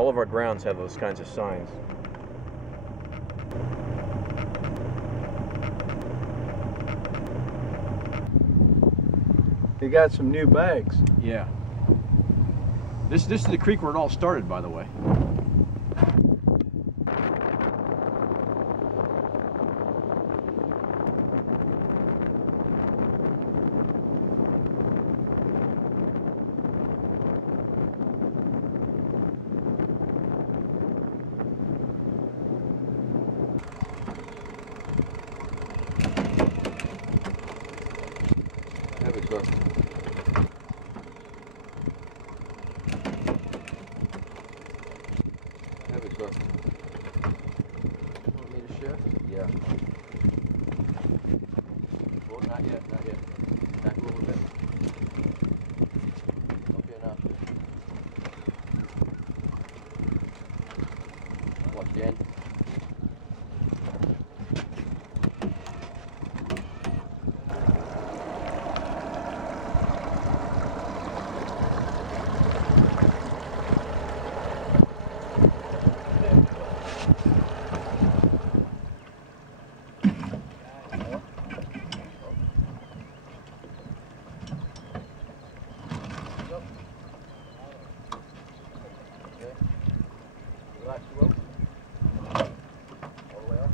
All of our grounds have those kinds of signs. You got some new bags. Yeah. This is the creek where it all started, by the way. Heavy stuff. Heavy stuff. Want me to shift? Yeah. Well, not yet, not yet. Back a little bit. Okay, now. Watch the end. Relax the rope. All the way up.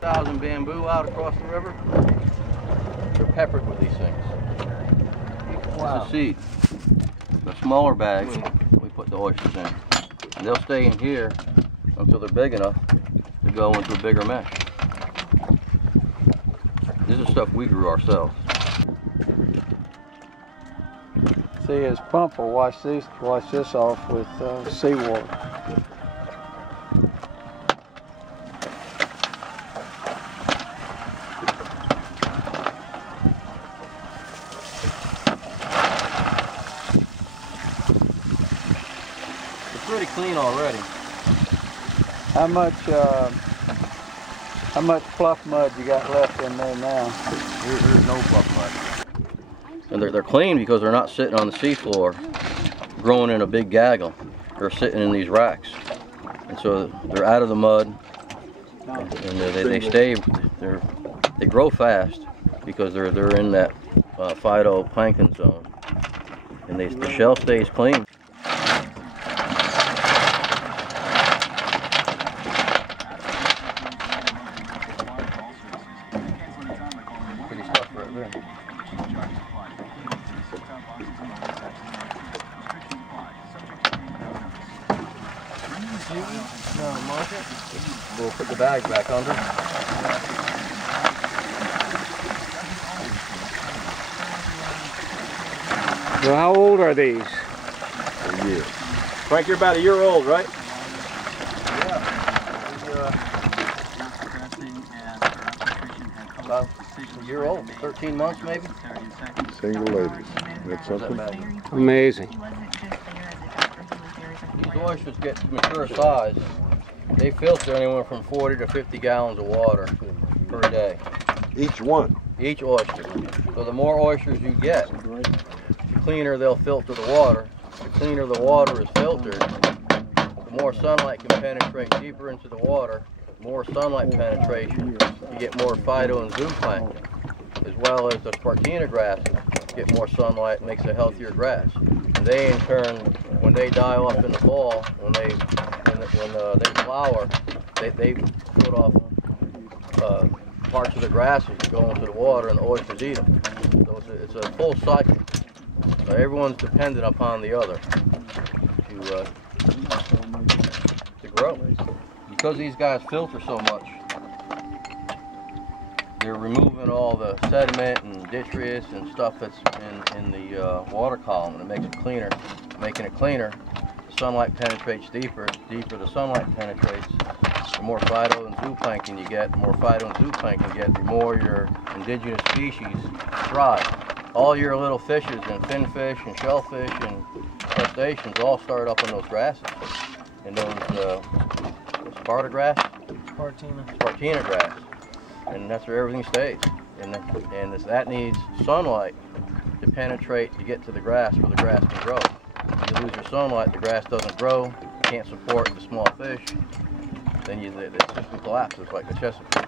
Thousand bamboo out across the river. They're peppered with these things. Wow. It's a seed. The smaller bags we put the oysters in. And they'll stay in here until they're big enough to go into a bigger mesh. This is stuff we grew ourselves. See, his pump will wash this off with seawater. It's pretty clean already. How much fluff mud you got left in there now? There's no fluff mud. And they're clean because they're not sitting on the seafloor, growing in a big gaggle. They're sitting in these racks, and so they're out of the mud, and they grow fast because they're in that phytoplankton zone, and the shell stays clean. We'll put the bag back under. Well, how old are these? A year. Frank, you're about a year old, right? About a year old, 13 months maybe. Single ladies. That's something. Amazing. These oysters get to mature size. They filter anywhere from 40 to 50 gallons of water per day. Each one? Each oyster. So the more oysters you get, the cleaner they'll filter the water. The cleaner the water is filtered, the more sunlight can penetrate deeper into the water. More sunlight penetration, you get more phyto and zooplankton, as well as the spartina grasses get more sunlight, makes a healthier grass. And they in turn, when they die off in the fall, when they flower, they put off parts of the grasses that go into the water, and the oysters eat them. So it's a full cycle. So everyone's dependent upon the other to grow. Because these guys filter so much, they're removing all the sediment and detritus and stuff that's in the water column, and it makes it cleaner. Making it cleaner, the sunlight penetrates deeper. Deeper the sunlight penetrates, the more phyto and zooplankton you get. The more phyto and zooplankton you get, the more your indigenous species thrive. All your little fishes and finfish and shellfish and crustaceans all start up on those grasses. And those Sparta grass? Spartina. Spartina grass. And that's where everything stays. And that needs sunlight to penetrate to get to the grass where the grass can grow. If you lose your sunlight, the grass doesn't grow, you can't support the small fish, then the system collapses like the Chesapeake.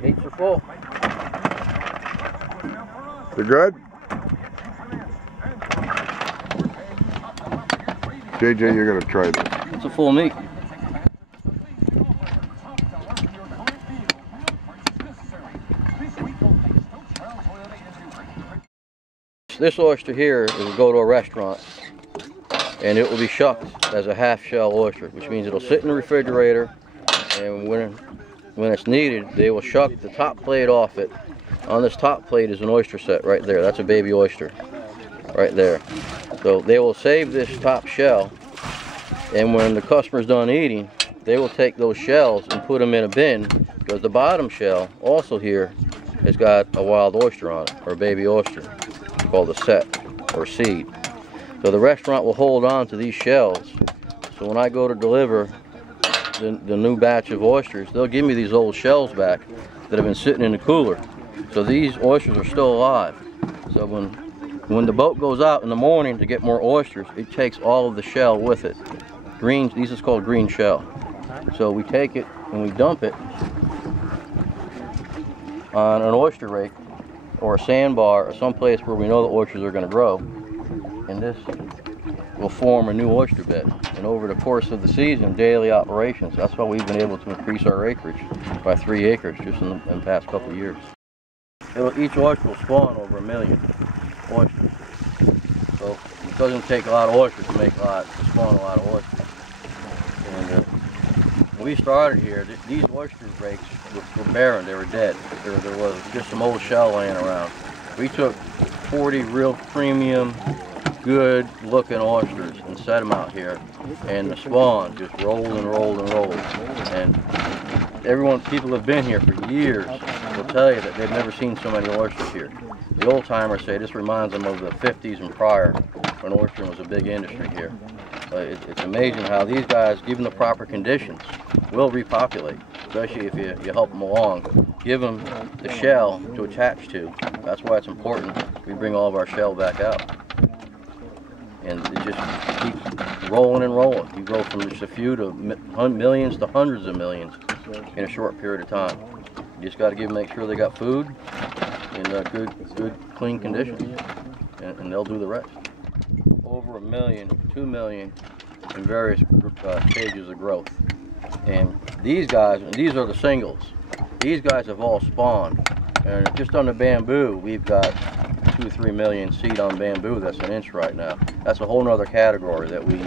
Gates are full. They're good? JJ, you're gonna try this. It's a full meat. This oyster here will go to a restaurant and it will be shucked as a half shell oyster, which means it'll sit in the refrigerator, and when it's needed, they will shuck the top plate off it. On this top plate is an oyster set right there. That's a baby oyster right there. So they will save this top shell, and when the customer's done eating, they will take those shells and put them in a bin, because the bottom shell also here has got a wild oyster on it, or a baby oyster. It's called a set or seed. So the restaurant will hold on to these shells. So when I go to deliver the new batch of oysters, they'll give me these old shells back that have been sitting in the cooler. So these oysters are still alive. So when the boat goes out in the morning to get more oysters, it takes all of the shell with it. These is called green shell. So we take it and we dump it on an oyster rake or a sandbar or someplace where we know the oysters are going to grow. And this will form a new oyster bed. And over the course of the season, daily operations, that's why we've been able to increase our acreage by 3 acres just in the past couple of years. Each oyster will spawn over 1 million oysters. So it doesn't take a lot of oysters to spawn a lot of oysters. And when we started here, these oyster rakes were barren, they were dead. There was just some old shell laying around. We took 40 real premium, good looking oysters and set them out here, and the spawn just rolled and rolled and rolled. And people who have been here for years will tell you that they've never seen so many oysters here. The old timers say this reminds them of the 50s and prior, when oystering was a big industry here. But it's amazing how these guys, given the proper conditions, will repopulate, especially if you help them along. Give them the shell to attach to. That's why it's important we bring all of our shell back out. And it just keeps rolling and rolling. You go from just a few to millions to hundreds of millions in a short period of time. You just got to make sure they got food in good, clean conditions, and they'll do the rest. Over 1 million, 2 million in various stages of growth. And these guys, and these are the singles, these guys have all spawned. And just on the bamboo, we've got 2 or 3 million seed on bamboo that's an inch right now. That's a whole nother category that we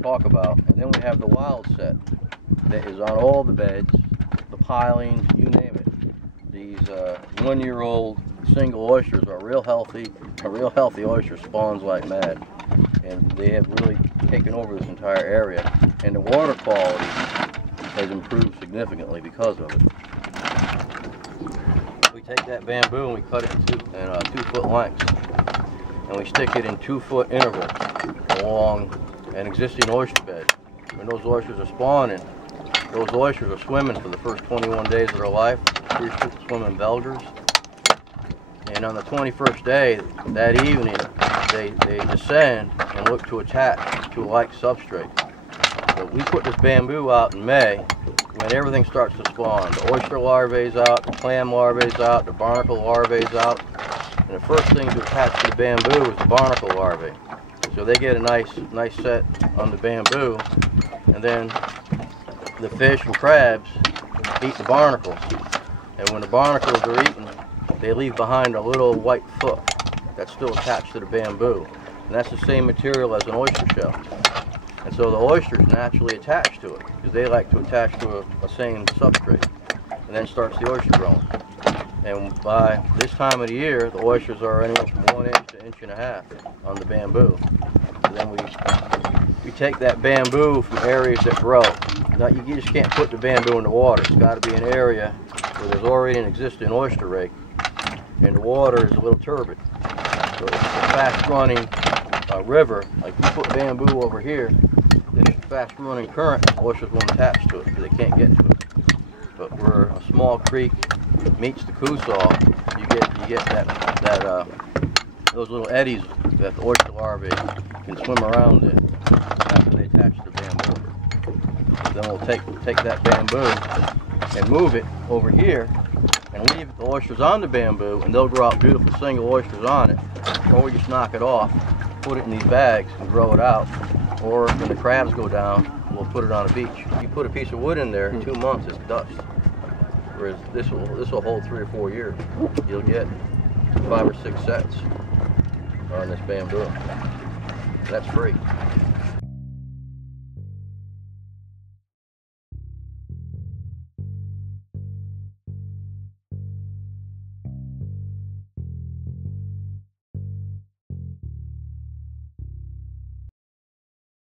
talk about. And then we have the wild set that is on all the beds, the pilings, you name it. These 1-year-old single oysters are real healthy. A real healthy oyster spawns like mad, and they have really taken over this entire area. And the water quality has improved significantly because of it. We take that bamboo and we cut it in 2-foot lengths, and we stick it in 2-foot intervals along an existing oyster bed. When those oysters are spawning, those oysters are swimming for the first 21 days of their life. Free swimming belgers. And on the 21st day, that evening, they descend and look to attach to a like substrate. So we put this bamboo out in May when everything starts to spawn. The oyster larvae's out, the clam larvae's out, the barnacle larvae's out. And the first thing to attach to the bamboo is the barnacle larvae. So they get a nice set on the bamboo, and then the fish and crabs eat the barnacles. And when the barnacles are eaten, they leave behind a little white foot that's still attached to the bamboo. And that's the same material as an oyster shell. And so the oysters naturally attach to it, because they like to attach to a same substrate. And then starts the oyster growing. And by this time of the year, the oysters are anywhere from 1 inch to 1.5 inches on the bamboo. And then we take that bamboo from areas that grow. Now, you just can't put the bamboo in the water. It's got to be an area where there's already an existing oyster rake, and the water is a little turbid. So it's a fast-running river. Like you put bamboo over here, then it's a fast-running current. The oysters won't attach to it because they can't get to it. But where a small creek meets the Coosaw, you get that those little eddies that the oyster larvae can swim around in after they attach to the bamboo. Then we'll take that bamboo and move it over here and leave the oysters on the bamboo, and they'll grow out beautiful single oysters on it. Or we just knock it off, put it in these bags and grow it out. Or when the crabs go down, we'll put it on a beach. If you put a piece of wood in there, in 2 months it's dust. Whereas this will hold 3 or 4 years. You'll get 5 or 6 sets on this bamboo. That's free.